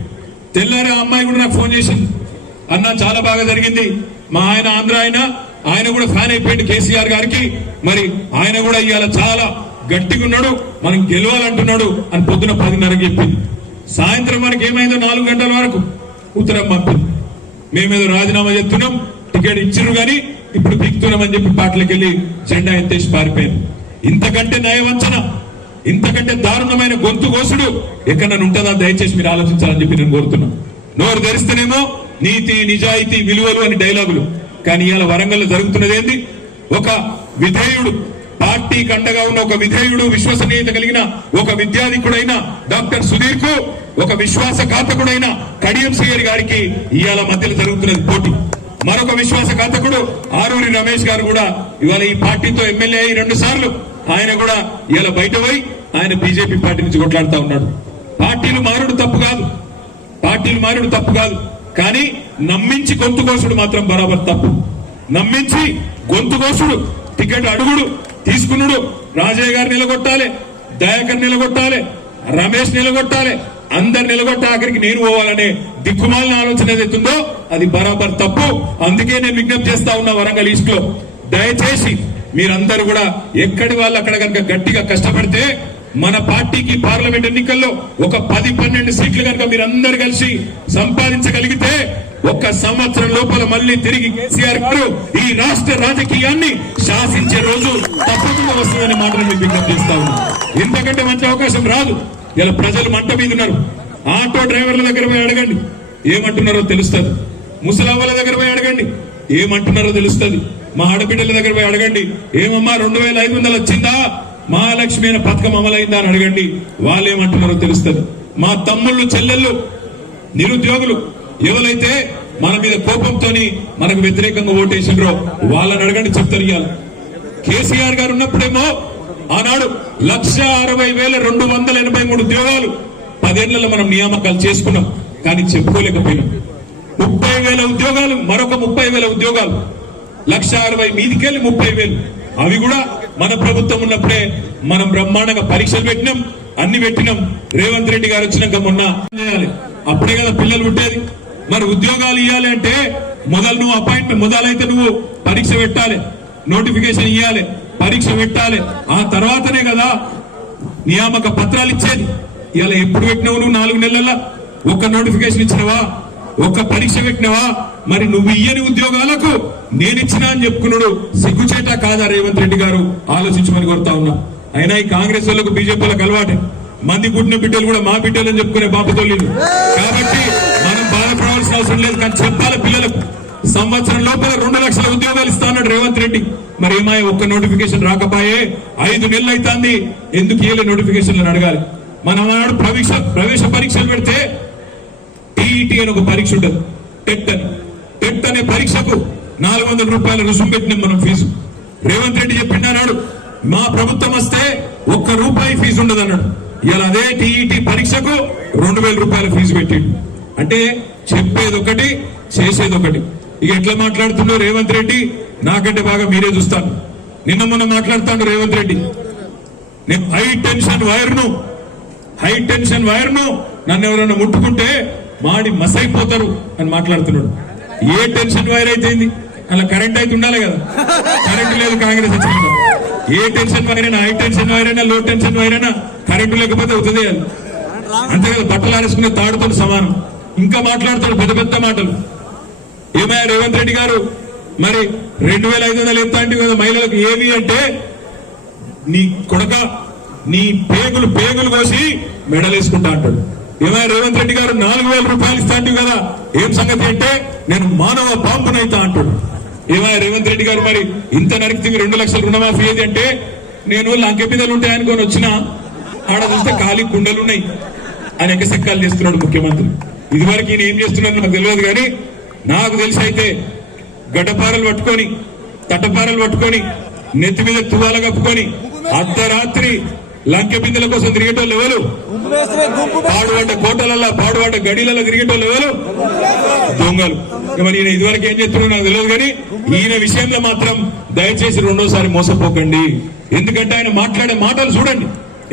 తెల్లారి ఆ అమ్మాయి కూడా నాకు ఫోన్ చేసింది, అన్న చాలా బాగా జరిగింది, మా ఆయన ఆంధ్ర ఆయన కూడా ఫ్యాన్ అయిపోయింది కేసీఆర్ గారికి, మరి ఆయన కూడా ఇవాళ చాలా గట్టిగా ఉన్నాడు, మనం గెలవాలంటున్నాడు అని పొద్దున 10:30కి చెప్పింది. సాయంత్రం మనకి ఏమైందో 4 గంటల వరకు ఉత్తరం పంపింది, మేమేదో రాజీనామా చేస్తున్నాం, టికెట్ ఇచ్చిర్రు గాని ఇప్పుడు దిగుతున్నామని చెప్పి పాటలకు వెళ్ళి జెండా ఎత్తేసి పారిపోయాను. ఇంతకంటే నయవంచన, ఇంతకంటే దారుణమైన గొంతు కోసుడు ఎక్కడన్నా ఉంటుందా? దయచేసి మీరు ఆలోచించాలని చెప్పి నేను కోరుతున్నాను. నోరు ధరిస్తేనేమో నీతి నిజాయితీ విలువలు అని డైలాగులు, కానీ ఇవాళ వరంగల్లో జరుగుతున్నది ఏంది? ఒక విధేయుడు, పార్టీకి అండగా ఉన్న ఒక విధేయుడు, విశ్వసనీయత కలిగిన ఒక విద్యాధికుడైన డాక్టర్ సుధీర్ కు ఒక విశ్వాసఘాతకుడైన కడియం శ్రీహరి గారికి ఇవాళ మధ్యలో జరుగుతున్నది పోటీ. మరొక విశ్వాసఘాతకుడు ఆరూరి రమేష్ గారు కూడా ఇవాళ ఈ పార్టీతో ఎమ్మెల్యే అయి 2 సార్లు ఆయన కూడా ఇవాళ బయట పోయి ఆయన బీజేపీ పార్టీ నుంచి కొట్లాడుతూ ఉన్నాడు. పార్టీలు మారుడు తప్పు కాదు, పార్టీలు మారుడు తప్పు కాదు, కానీ నమ్మించి గొంతు కోసుడు మాత్రం బరాబర్ తప్పు. నమ్మించి గొంతు కోసుడు, టికెట్ అడుగుడు, తీసుకున్నాడు. రాజయ్య గారు నిలగొట్టాలి, దయాకర్ నిలగొట్టాలి, రమేష్ నిలగొట్టాలి, అందరు నిలగొట్ట ఆఖరికి నేను పోవాలనే దిక్కుమాలిన ఆలోచన ఏదైతుందో అది బరాబర్ తప్పు. అందుకే నేను విజ్ఞప్తి చేస్తా ఉన్నా వరంగల్ ఈస్ట్ లో, దయచేసి మీరందరూ కూడా ఎక్కడి వాళ్ళు అక్కడ కనుక గట్టిగా కష్టపడితే మన పార్టీకి పార్లమెంట్ ఎన్నికల్లో ఒక 10-12 సీట్లు కనుక మీరందరూ కలిసి సంపాదించగలిగితే 1 సంవత్సరం లోపల మళ్ళీ తిరిగి కేసీఆర్ గారు ఈ రాష్ట్ర రాజకీయాన్ని శాసించే రోజు తప్పకుండా వస్తుందనే మాటను మీకు విజ్ఞప్తి చేస్తా ఉన్నా. ఇంతకంటే మంచి అవకాశం రాదు. ఇలా ప్రజలు మంట మీద ఉన్నారు. ఆటో డ్రైవర్ల దగ్గర పోయి అడగండి, ఏమంటున్నారో తెలుస్తుంది. ముసలవ్వల దగ్గర పోయి అడగండి, ఏమంటున్నారో తెలుస్తుంది. మా ఆడబిడ్డల దగ్గర పోయి అడగండి, ఏమమ్మా 2500 వచ్చిందా, మహాలక్ష్మి అయిన పథకం అమలైందా అని అడగండి, వాళ్ళు ఏమంటున్నారో తెలుస్తుంది. మా తమ్ముళ్ళు చెల్లెళ్ళు నిరుద్యోగులు ఎవరైతే మన మీద కోపంతో మనకు వ్యతిరేకంగా ఓటేసిండ్రో వాళ్ళని అడగండి, చెప్తారు. ఇవాళ కేసీఆర్ గారు ఉన్నప్పుడేమో ఆనాడు 1,60,283 ఉద్యోగాలు 10 ఏళ్లలో మనం నియామకాలు చేసుకున్నాం, కానీ చెప్పుకోలేకపోయినాం. 30,000 ఉద్యోగాలు, మరొక 30,000 ఉద్యోగాలు, 1,60,000 మీదికెళ్ళి 30,000. అవి కూడా మన ప్రభుత్వం ఉన్నప్పుడే మనం బ్రహ్మాండంగా పరీక్షలు పెట్టినాం, అన్ని పెట్టినాం. రేవంత్ రెడ్డి గారు వచ్చినాక మొన్న చేయాలి, అప్పుడే కదా పిల్లలు పుట్టేది. మరి ఉద్యోగాలు ఇవ్వాలి అంటే మొదలు నువ్వు అపాయింట్మెంట్, మొదలైతే నువ్వు పరీక్ష పెట్టాలి, నోటిఫికేషన్ ఇవ్వాలి, పరీక్ష పెట్టాలి, ఆ తర్వాతనే కదా నియామక పత్రాలు ఇచ్చేది. ఇలా ఎప్పుడు పెట్టినావు నువ్వు? 4 నెలల్లో 1 నోటిఫికేషన్ ఇచ్చినవా, 1 పరీక్ష పెట్టినవా? మరి నువ్వు ఇయ్యని ఉద్యోగాలకు నేనిచ్చినా అని చెప్పుకున్నాడు. సిగ్గుచేట కాదా రేవంత్ రెడ్డి గారు? ఆలోచించమని కోరుతా ఉన్నా. అయినా ఈ కాంగ్రెస్ వాళ్ళకు బీజేపీ వాళ్ళకు అలవాటే, మంది పుట్టిన బిడ్డలు కూడా మా బిడ్డలు అని చెప్పుకునే బాపతోళ్ళు. కాబట్టి మనం బాధపడవలసిన అవసరం లేదు, కానీ చెప్పాలి పిల్లలకు. సంవత్సరం లోపల 2 లక్షల ఉద్యోగాలు ఇస్తా అన్నాడు రేవంత్ రెడ్డి. మరి ఏమాయ 1 నోటిఫికేషన్ రాకపోయే 5 నెలలు అవుతుంది, ఎందుకు ఇయ్యలే నోటిఫికేషన్లను అడగాలి. మన నాడు ప్రవేశ పరీక్షలు పెడితే టీఈటీ అని ఒక పరీక్ష ఉంటుంది, టెట్ అనే పరీక్షకు 400 రూపాయల రుసుము పెట్టినాం మనం ఫీజు. రేవంత్ రెడ్డి చెప్పిండన్నాడు, మా ప్రభుత్వం వస్తే 1 రూపాయి ఫీజు ఉండదు అన్నాడు. ఇలా అదే టీఈటీ పరీక్షకు 2,000 రూపాయల ఫీజు పెట్టిండు. అంటే చెప్పేది ఒకటి, చేసేది ఒకటి. ఇక ఎట్లా మాట్లాడుతుండో రేవంత్ రెడ్డి నాకంటే బాగా మీరే చూస్తాను. నిన్న మొన్న మాట్లాడుతాడు రేవంత్ రెడ్డి, నేను హై టెన్షన్ వైర్ ను హై టెన్షన్ వైర్ ను నన్ను ఎవరైనా ముట్టుకుంటే మాడి మసైపోతారు అని మాట్లాడుతున్నాడు. ఏ టెన్షన్ వైర్ అయితే అలా కరెంట్ అయితే ఉండాలి కదా, కరెంట్ లేదు కాంగ్రెస్ వచ్చింది. ఏ టెన్షన్ వైర్ అయినా, హై టెన్షన్ వైర్ అయినా, లో టెన్షన్ వైర్ అయినా కరెంటు లేకపోతే అవుతుంది అంతే కదా. బట్టలు ఆరేసుకునే తాడుతో సమానం. ఇంకా మాట్లాడతాడు పెద్ద పెద్ద మాటలు. ఏమయ్యా రేవంత్ రెడ్డి గారు, మరి 2500 ఎంత అంటే కదా మహిళలకు, ఏవి అంటే నీ కొడక నీ పేగులు కోసి మెడలేసుకుంటా అంటాడు. ఏమయ్యా రేవంత్ రెడ్డి గారు 4000 రూపాయలు ఇస్తా అంటివి కదా, ఏం సంగతి అంటే నేను మానవ బాంబునైతా అంటాడు. ఏమయ్యా రేవంత్ రెడ్డి గారు, మరి ఇంత నరికితే 2 లక్షల రుణమాఫీ ఏది అంటే నేను లంకె పిల్లలు ఉంటాయనుకొని వచ్చినా ఆడ చూస్తే ఖాళీ కుండలున్నాయి అని ఎక్కసెక్కాలు చేస్తున్నాడు ముఖ్యమంత్రి. ఇదివరకు ఈయన ఏం చేస్తున్నాడు నాకు తెలియదు, కానీ నాకు తెలిసి అయితే గడ్డపారలు పట్టుకొని తట్టపారలు పట్టుకొని నెత్తి మీద తువాల కప్పుకొని అర్ధరాత్రి లంకె బిందెల కోసం తిరిగేటోళ్ళు ఎవరు? పాడుపడ్డ కోటలల్లా పాడుపడ్డ గడిలలో తిరిగేటోళ్ళు ఎవరు? దొంగలు. మరి ఈయన ఇదివరకు ఏం చేస్తున్నాడో నాకు తెలియదు, కానీ ఈయన విషయంలో మాత్రం దయచేసి రెండోసారి మోసపోకండి. ఎందుకంటే ఆయన మాట్లాడే మాటలు చూడండి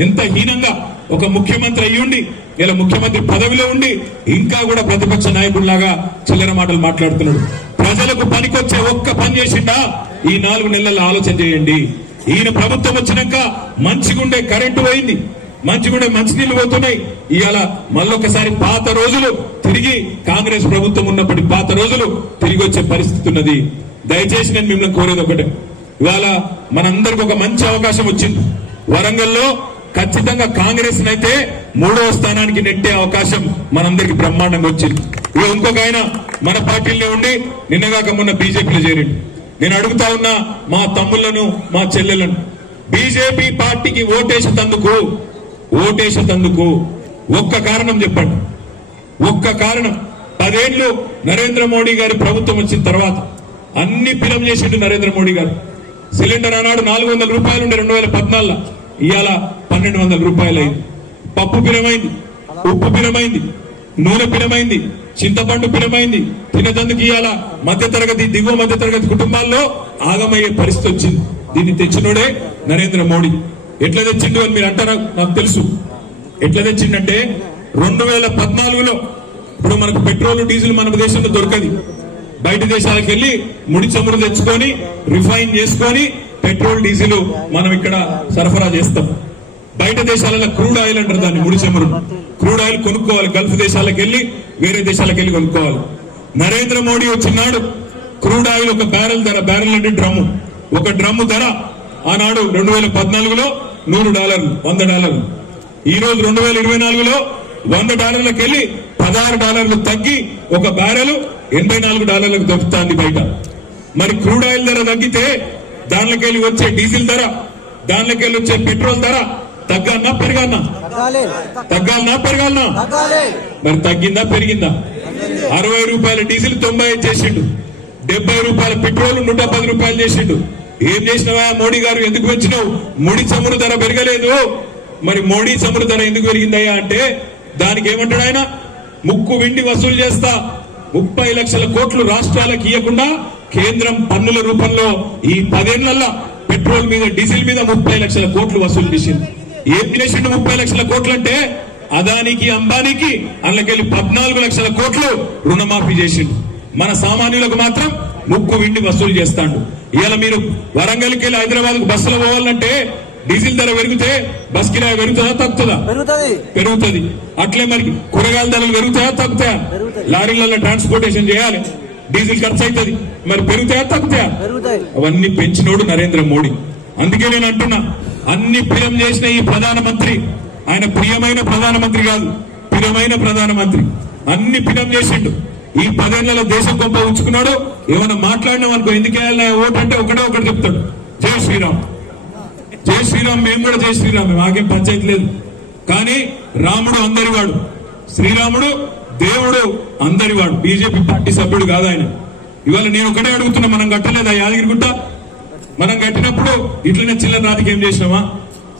ఎంత హీనంగా. ఒక ముఖ్యమంత్రి అయ్యుండి ఇలా ముఖ్యమంత్రి పదవిలో ఉండి ఇంకా కూడా ప్రతిపక్ష నాయకుడిలాగా చిల్లర మాటలు మాట్లాడుతున్నాడు. ప్రజలకు పనికొచ్చే ఒక్క పని చేసిండా ఈ 4 నెలల్లో ఆలోచన చేయండి. ఈయన ప్రభుత్వం వచ్చినాక మంచిగుండే కరెంటు పోయింది, మంచిగుండే మంచినీళ్లు పోతున్నాయి. ఇవాళ మళ్ళొకసారి పాత రోజులు తిరిగి కాంగ్రెస్ ప్రభుత్వం ఉన్నప్పటి పాత రోజులు తిరిగి వచ్చే పరిస్థితి ఉన్నది. దయచేసి నేను మిమ్మల్ని కోరేది ఒకటే, ఇవాళ మనందరికి ఒక మంచి అవకాశం వచ్చింది. వరంగల్లో ఖచ్చితంగా కాంగ్రెస్ నైతే 3వ స్థానానికి నెట్టే అవకాశం మనందరికి బ్రహ్మాండంగా వచ్చింది. ఇక ఇంకొక ఆయన మన పార్టీలో ఉండి నిన్నగాక మొన్న బీజేపీలో చేరిండు. నేను అడుగుతా ఉన్నా మా తమ్ముళ్లను మా చెల్లెలను, బీజేపీ పార్టీకి ఓటేసేందుకు ఒక్క కారణం చెప్పండి. ఒక్క కారణం, 10 ఏళ్లు నరేంద్ర మోడీ గారి ప్రభుత్వం వచ్చిన తర్వాత అన్ని ఫిలం చేసిండు నరేంద్ర మోడీ గారు. సిలిండర్ ఆనాడు 400 రూపాయలు ఉండే 2014లో, ఇవాళ 1200 రూపాయలు అయింది. పప్పు పిరమైంది, ఉప్పు పిరమైంది, నూనె పిరమైంది, చింతపండు పిరమైంది. తినదందుకు ఇవాళ మధ్యతరగతి దిగువ మధ్యతరగతి కుటుంబాల్లో ఆగమయ్యే పరిస్థితి వచ్చింది. దీన్ని తెచ్చినోడే నరేంద్ర మోడీ. ఎట్లా తెచ్చిండు అని మీరు అంటారా? నాకు తెలుసు ఎట్లా తెచ్చిండంటే 2014లో ఇప్పుడు మనకు పెట్రోల్ డీజిల్ మన దేశంలో దొరకది. బయట దేశాలకు వెళ్లి ముడి చమురు తెచ్చుకొని రిఫైన్ చేసుకొని పెట్రోల్ డీజిల్ మనం ఇక్కడ సరఫరా చేస్తాం. బయట దేశాలలో క్రూడ్ ఆయిల్ అంటారు దాన్ని, ముడి చమురు. క్రూడ్ ఆయిల్ కొనుక్కోవాలి, గల్ఫ్ దేశాలకు వెళ్లి వేరే దేశాలకు వెళ్లి కొనుక్కోవాలి. నరేంద్ర మోడీ వచ్చినాడు క్రూడ్ ఆయిల్ ఒక బ్యారెల్ ధర, బ్యారెల్ అంటే డ్రమ్ము, ఒక డ్రమ్ము ధర ఆనాడు 2014లో $100, $100. ఈ రోజు 2024లో $100 వెళ్ళి $16 తగ్గి ఒక బ్యారెల్ $84 దొరుకుతుంది బయట. మరి క్రూడ్ ఆయిల్ ధర తగ్గితే దానిలోకి వెళ్ళి వచ్చే డీజిల్ ధర, దానిలోకి వెళ్ళి వచ్చే పెట్రోల్ ధర తగ్గాలన్నా పెరగాలన్నా? తగ్గాలన్నా పెరగాలన్నా? మరి తగ్గిందా పెరిగిందా? 60 రూపాయల డీజిల్ 95 చేసిండు, 70 రూపాయల పెట్రోల్ 110 రూపాయలు చేసిండు. ఏం చేసినవా మోడీ గారు? ఎందుకు పెంచినావు? ముడి చమురు ధర పెరగలేదు. మరి మోడీ చమురు ధర ఎందుకు పెరిగిందయ్యా అంటే దానికి ఏమంటాడు ఆయన? ముక్కు విండి వసూలు చేస్తా, 30 లక్షల కోట్లు రాష్ట్రాలకు ఇవ్వకుండా కేంద్రం పన్నుల రూపంలో ఈ 10 ఏళ్లలో పెట్రోల్ మీద డీజిల్ మీద 30 లక్షల కోట్లు వసూలు చేసింది. ఏం చేసిండు 30 లక్షల కోట్లు అంటే? అదానికి అంబానీకి అందులోకెళ్ళి 14 లక్షల కోట్లు రుణమాఫీ చేసిండు. మన సామాన్యులకు మాత్రం ముక్కు విండి వసూలు చేస్తాడు. ఇవాళ మీరు వరంగల్కి వెళ్ళి హైదరాబాద్ కు బస్సులో పోవాలంటే డీజిల్ ధర పెరిగితే బస్ కిరాయి పెరుగుతుందా తగ్గుతుందా? పెరుగుతుంది. అట్లే మరి కూరగాయల ధరలు పెరుగుతాయా తగ్గుతాయా? లారీలలో ట్రాన్స్పోర్టేషన్ చేయాలి, డీజిల్ ఖర్చు అవుతుంది, మరి పెరుగుతాయా తగ్గుతాయా? అవన్నీ పెంచినోడు నరేంద్ర మోడీ. అందుకే నేను అంటున్నా, అన్ని ప్రియం చేసిన ఈ ప్రధానమంత్రి, ఆయన ప్రియమైన ప్రధానమంత్రి కాదు, ప్రియమైన ప్రధానమంత్రి, అన్ని ప్రియం చేసిండు. ఈ 10 ఏళ్లలో దేశం గొప్ప ఉంచుకున్నాడు. ఏమైనా మాట్లాడినాం అనుకో, ఎందుకు వేయాలి ఓటు అంటే ఒకటి చెప్తాడు, జై శ్రీరామ్, జై శ్రీరామ్. మేము కూడా జై శ్రీరామ్, మాకేం పంచాయతీ లేదు. కానీ రాముడు అందరివాడు, శ్రీరాముడు దేవుడు అందరివాడు. బీజేపీ పార్టీ సభ్యుడు కాదు ఆయన. ఇవాళ నేను ఒకటే అడుగుతున్నా, మనం కట్టలేదా యాదగిరిగుట్ట? మనం కట్టినప్పుడు ఇట్లనే చిల్లర రాజకీయం చేసినామా?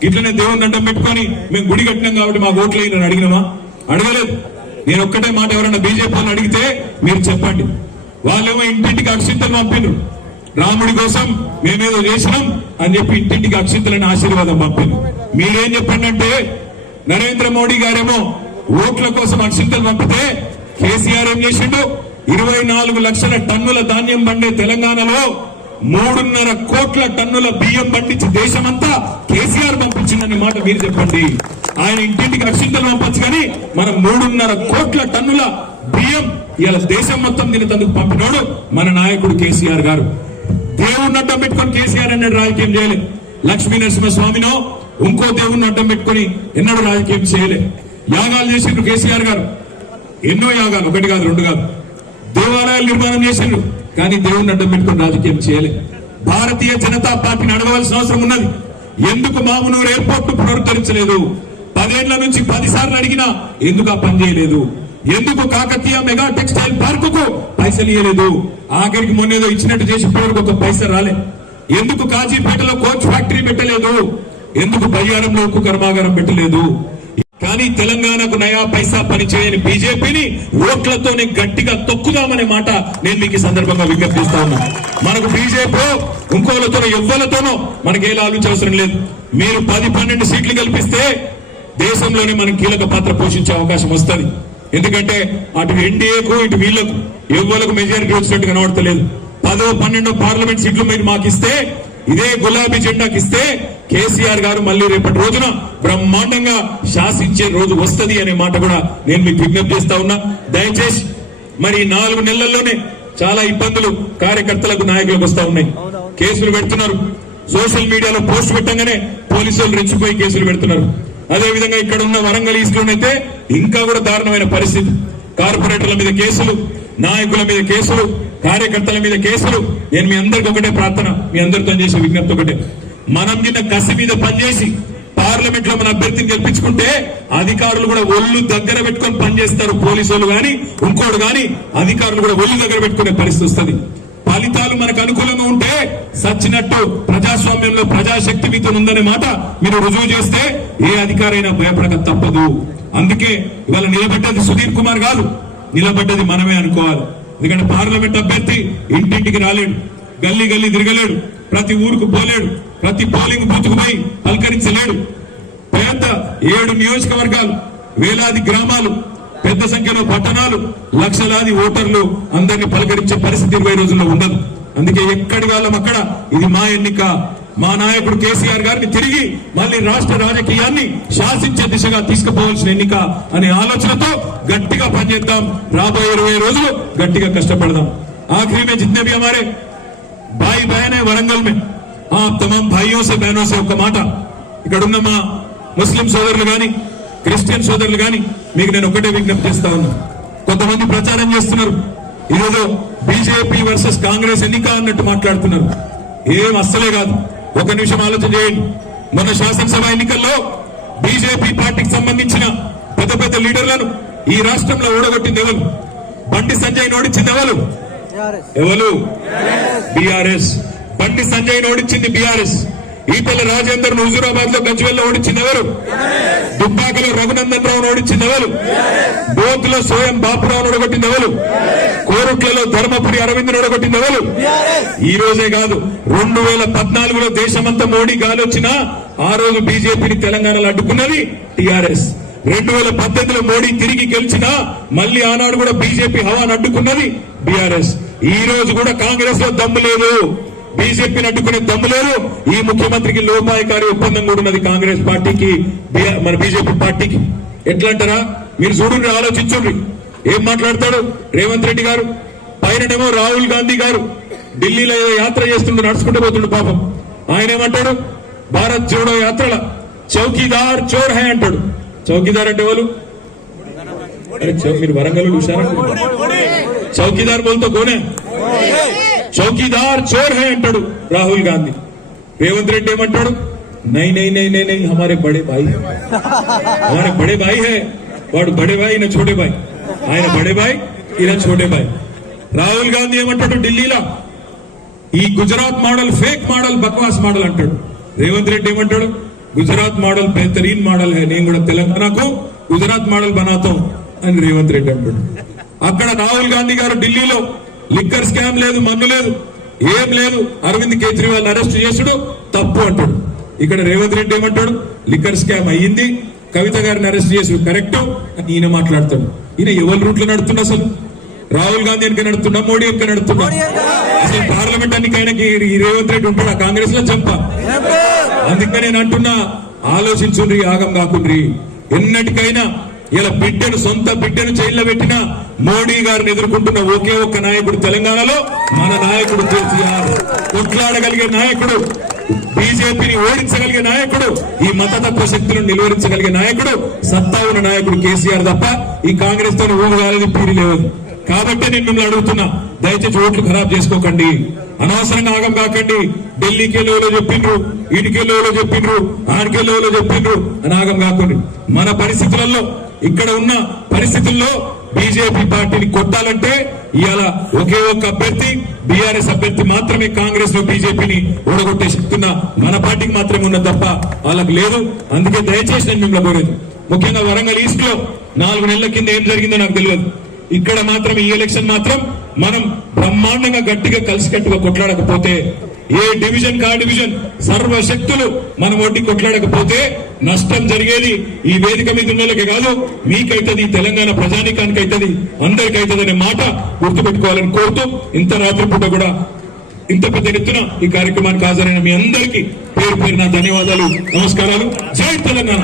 ఇట్లనే దేవుని అడ్డం పెట్టుకొని మేము గుడి కట్టినాం కాబట్టి మాకు ఓట్లు వేయని అడిగినామా? అడగలేదు. నేను ఒక్కటే మాట, ఎవరన్నా బీజేపీ వాళ్ళు అడిగితే మీరు చెప్పండి. వాళ్ళేమో ఇంటింటికి అక్షింతలు పంపిండ్రు, రాముడి కోసం మేమేదో చేసినాం అని చెప్పి ఇంటింటికి అక్షింతలని ఆశీర్వాదం పంపిండ్రు. మీరేం చెప్పండి అంటే నరేంద్ర మోడీ గారేమో ఓట్ల కోసం అక్షింతలు పంపితే కేసీఆర్ ఏం చేసిండు? 24 లక్షల టన్నుల ధాన్యం పండే తెలంగాణలో 3.5 కోట్ల టన్నుల బియ్యం పండించి దేశమంతా కేసీఆర్ పంపించిందనే మాట మీరు చెప్పండి. ఆయన ఇంటింటికి అక్షింతలు పంపచ్చు కానీ మనం 3.5 కోట్ల టన్నుల బియ్యం ఇలా దేశం మొత్తం తినేందుకు పంపినోడు మన నాయకుడు కేసీఆర్ గారు. దేవుణ్ణి అడ్డం పెట్టుకొని కేసీఆర్ అన్నాడు రాజకీయం చేయలే. లక్ష్మీ నరసింహస్వామినో ఇంకో దేవుణ్ణి అడ్డం పెట్టుకొని ఎన్నడూ రాజకీయం చేయలే. యాగాలు చేసిండ్రు కేసీఆర్ గారు, ఎన్నో యాగాలు, 1 కాదు 2 కాదు. దేవాలయాలు నిర్మాణం చేసిండ్రు కానీ దేవుణ్ణి అడ్డం పెట్టుకొని రాజకీయం చేయలే. భారతీయ జనతా పార్టీని అడగవలసిన అవసరం ఉన్నది. ఎందుకు మామునూరు ఎయిర్పోర్ట్ ను పునరుద్ధరించలేదు? 10 ఏళ్ల నుంచి 10 సార్లు అడిగినా ఎందుకు ఆ పని చేయలేదు? ఎందుకు కాకతీయ మెగా టెక్స్టైల్ పార్క్ కు పైసలు ఇవ్వలేదు? ఆఖరికి మొన్నేదో ఇచ్చినట్టు చేసి ఇప్పటివరకు 1 పైసా రాలే. ఎందుకు కాజీపేటలో కోచ్ ఫ్యాక్టరీ పెట్టలేదు? ఎందుకు బయ్యారంలో ఉక్కు కర్మాగారం పెట్టలేదు? కానీ తెలంగాణకు నయా పైసా పనిచేయని బీజేపీని ఓట్లతోనే గట్టిగా తొక్కుదామనే మాట నేను మీకు ఈ సందర్భంగా విజ్ఞప్తిస్తా ఉన్నా. మనకు బీజేపీ ఇంకోలతోనో ఎవ్వలతోనో మనకి ఏ ఆలోచన అవసరం లేదు. మీరు 10-12 సీట్లు కల్పిస్తే దేశంలోనే మనం కీలక పాత్ర పోషించే అవకాశం వస్తుంది. ఎందుకంటే అటు ఎన్డీఏకు ఇటు వీళ్లకు ఎవ్వలకు మెజారిటీ వచ్చినట్టు కనబడతలేదు. 10-12 పార్లమెంట్ సీట్లు మీరు మాకిస్తే, ఇదే గులాబీ జెండాకి ఇస్తే కేసీఆర్ గారు మళ్ళీ రేపటి రోజున బ్రహ్మాండంగా శాసించే రోజు వస్తది అనే మాట కూడా నేను మీకు విజ్ఞప్తి చేస్తా ఉన్నా. దయచేసి మరి 4 నెలల్లోనే చాలా ఇబ్బందులు కార్యకర్తలకు నాయకులకు వస్తా ఉన్నాయి. కేసులు పెడుతున్నారు. సోషల్ మీడియాలో పోస్ట్ పెట్టగానే పోలీసులు రెచ్చిపోయి కేసులు పెడుతున్నారు. అదేవిధంగా ఇక్కడ ఉన్న వరంగల్ ఈస్ట్ లోనైతే ఇంకా కూడా దారుణమైన పరిస్థితి. కార్పొరేటర్ల మీద కేసులు, నాయకుల మీద కేసులు, కార్యకర్తల మీద కేసులు. నేను మీ అందరికి ఒకటే ప్రార్థన, మీ అందరితో చేసే విజ్ఞప్తి ఒకటే, మనం నిన్న కసి మీద పనిచేసి పార్లమెంట్ లో మన అభ్యర్థిని గెలిపించుకుంటే అధికారులు కూడా ఒళ్ళు దగ్గర పెట్టుకొని పనిచేస్తారు. పోలీసులు గాని ఇంకోడు గాని అధికారులు కూడా ఒళ్ళు దగ్గర పెట్టుకునే పరిస్థితి వస్తుంది. ఫలితాలు మనకు అనుకూలంగా ఉంటే సచ్చినట్టు ప్రజాస్వామ్యంలో ప్రజాశక్తి మీతో ఉందనే మాట మీరు రుజువు చేస్తే ఏ అధికారైనా భయపడక తప్పదు. అందుకే ఇవాళ నిలబడ్డది సుధీర్ కుమార్ కాదు, నిలబడ్డది మనమే అనుకోవాలి. ఎందుకంటే పార్లమెంట్ అభ్యర్థి ఇంటింటికి రాలేడు, గల్లీ గల్లీ తిరగలేడు, ప్రతి ఊరుకు పోలేడు, ప్రతి పోలింగ్ బూత్ కు పోయి పలకరించలేడు. పెద్ద 7 నియోజకవర్గాలు, వేలాది గ్రామాలు, పెద్ద సంఖ్యలో పట్టణాలు, లక్షలాది ఓటర్లు అందరినీ పలకరించే పరిస్థితి 20 రోజుల్లో ఉండదు. అందుకే ఎక్కడి వాళ్ళం అక్కడ ఇది మా ఎన్నిక, మా నాయకుడు కేసీఆర్ గారిని తిరిగి మళ్ళీ రాష్ట్ర రాజకీయాన్ని శాసించే దిశగా తీసుకుపోవాల్సిన ఎన్నిక అనే ఆలోచనతో గట్టిగా పనిచేద్దాం. రాబోయే 20 రోజులు గట్టిగా కష్టపడదాం. आखिरी में जितने भी हमारे भाई बहन है वरंगल में, आप तमाम भाइयों से बहनों से ఒక మాట, ఇక్కడ ఉన్న మా ముస్లిం సోదరులు గాని క్రిస్టియన్ సోదరులు గాని మీకు నేను ఒకటే విజ్ఞప్తి చేస్తా ఉన్నా. కొంతమంది ప్రచారం చేస్తున్నారు, ఈరోజు బీజేపీ వర్సెస్ కాంగ్రెస్ ఎన్నిక అన్నట్టు మాట్లాడుతున్నారు. ఏం అస్సలే కాదు. 1 నిమిషం ఆలోచన చేయండి. మన శాసనసభ ఎన్నికల్లో బీజేపీ పార్టీకి సంబంధించిన పెద్ద పెద్ద లీడర్లను ఈ రాష్ట్రంలో ఓడగొట్టింది ఎవరు? బండి సంజయ్ ఓడించింది ఎవరు? బీఆర్ఎస్. బండి సంజయ్ ఓడించింది బీఆర్ఎస్. ఈటెల రాజేందర్ హుజూరాబాద్ లో గజ్వేల్లో ఓడించింది ఎవరు? దుబ్బాకలో రఘునందన్ రావు ఓడించింది ఎవరు? బోత్ లో సోయం బాపురావు ఓడగొట్టింది ఎవరు? కోరుట్లలో ధర్మపురి అరవింద్ ఓడగొట్టింది ఎవరు? ఈ రోజే కాదు, 2014లో దేశమంతా మోడీ గాలి వచ్చినా ఆ రోజు బీజేపీని తెలంగాణలో అడ్డుకున్నది టీఆర్ఎస్. 2018లో మోడీ తిరిగి గెలిచినా మళ్ళీ ఆనాడు కూడా బీజేపీ హవాను అడ్డుకున్నది బీఆర్ఎస్. ఈ రోజు కూడా కాంగ్రెస్ లో దమ్ము లేదు, బీజేపీని అడ్డుకునే దమ్ము లేదు. ఈ ముఖ్యమంత్రికి లోపాయకారి ఒప్పందం కూడా ఉన్నది కాంగ్రెస్ పార్టీకి, మన బీజేపీ పార్టీకి. ఎట్లా అంటారా? మీరు చూడండి, ఆలోచించండి. ఏం మాట్లాడతాడు రేవంత్ రెడ్డి గారు? పైననేమో రాహుల్ గాంధీ గారు ఢిల్లీలో యాత్ర చేస్తుండే, నడుచుకుంటూ పోతుండే పాపం. ఆయన ఏమంటాడు? భారత్ జోడో యాత్రల చౌకీదార్ చోర్ హై అంటాడు. చౌకీదార్ అంటే వాళ్ళు మీరు వరంగల్ చూశారంటే చౌకీదార్ బోల్తో కోనే చౌకీదార్ చోర్ హై అంటాడు రాహుల్ గాంధీ. రేవంత్ రెడ్డి ఏమంటాడు? నై నై నై నై నై హమారే బడే భాయి, హమారే బడే భాయి హై. వాడు బడే భాయి, ఈయన చోటే భాయి. ఆయన బడే భాయి, ఈయన చోటే భాయి. రాహుల్ గాంధీ ఏమంటాడు? ఢిల్లీలో ఈ గుజరాత్ మోడల్ ఫేక్ మోడల్, బక్వాస్ మోడల్ అంటాడు. రేవంత్ రెడ్డి ఏమంటాడు? గుజరాత్ మోడల్ బెహతరీన్ మోడల్ హై, నేను కూడా తెలంగాణకు గుజరాత్ మోడల్ బనాతాం అని రేవంత్ రెడ్డి అంటాడు. అక్కడ రాహుల్ గాంధీ గారు ఢిల్లీలో లిక్కర్ స్కామ్ లేదు, మన్ను లేదు, ఏం లేదు, అరవింద్ కేజ్రీవాల్ అరెస్ట్ చేసుడు తప్పు అంటాడు. ఇక్కడ రేవంత్ రెడ్డి ఏమంటాడు? లిక్కర్ స్కామ్ అయ్యింది, కవిత గారిని అరెస్ట్ చేసి కరెక్ట్ అని ఈయన మాట్లాడతాడు. ఈయన ఎవరి రూట్లో నడుతున్నా అసలు? రాహుల్ గాంధీ వెనక నడుతున్నా, మోడీ వెనక నడుతున్నా? అసలు పార్లమెంట్ అన్ని ఆయనకి ఈ రేవంత్ రెడ్డి ఉంటాడు కాంగ్రెస్ లో చంప. అందుకని నేను అంటున్నా, ఆలోచించుండ్రి, ఆగం కాకుండ్రి. ఎన్నటికైనా ఇలా బిడ్డను, సొంత బిడ్డను జైల్లో పెట్టిన మోడీ గారిని ఎదుర్కొంటున్న ఒకే ఒక్క నాయకుడు తెలంగాణలో మన నాయకుడు కేసీఆర్. కొట్లాడగలిగే నాయకుడు, బీజేపీని ఓడించగలిగే నాయకుడు, ఈ మతతత్వ శక్తులను నిలువరించగలిగే నాయకుడు, సత్తా ఉన్న నాయకుడు కేసీఆర్ తప్ప ఈ కాంగ్రెస్ తో ఊహగాలని పీడి లేదు. కాబట్టి నేను మిమ్మల్ని అడుగుతున్నా, దయచేసి ఓట్లు ఖరాబ్ చేసుకోకండి, అనవసరంగా ఆగం కాకండి. ఢిల్లీకి వెళ్ళేలో చెప్పిండ్రు, ఈడికెళ్ళేలో చెప్పిండ్రు, ఆడికెళ్ళేలో చెప్పిండ్రు అని ఆగం కాకండి. మన పరిస్థితులలో, ఇక్కడ ఉన్న పరిస్థితుల్లో బీజేపీ పార్టీని కొట్టాలంటే ఇవాళ ఒకే ఒక్క అభ్యర్థి, బీఆర్ఎస్ అభ్యర్థి మాత్రమే కాంగ్రెస్ లో బీజేపీని ఓడగొట్టే శక్తున్న మన పార్టీకి మాత్రమే ఉన్నది తప్ప వాళ్ళకి లేదు. అందుకే దయచేసి నేను మిమ్మల్ని కోరేది, ముఖ్యంగా వరంగల్ ఈస్ట్ లో 4 నెలల కింద ఏం జరిగిందో నాకు తెలియదు. ఇక్కడ మాత్రం ఈ ఎలక్షన్ మాత్రం మనం బ్రహ్మాండంగా గట్టిగా కలిసికట్టుగా కొట్లాడకపోతే, ఏ డివిజన్ కా డివిజన్ సర్వశక్తులు మనం ఒడ్డి కొట్లాడకపోతే నష్టం జరిగేది ఈ వేదిక మీద ఉన్నోళ్ళకే కాదు, మీకైతుంది, తెలంగాణ ప్రజానీకానికి అవుతుంది, అందరికి అవుతుంది అనే మాట గుర్తుపెట్టుకోవాలని కోరుతూ, ఇంత రాత్రిపూట కూడా ఇంత పెద్ద ఎత్తున ఈ కార్యక్రమానికి హాజరైన మీ అందరికీ పేరు పేరున ధన్యవాదాలు, నమస్కారాలు. జై తెలంగాణ.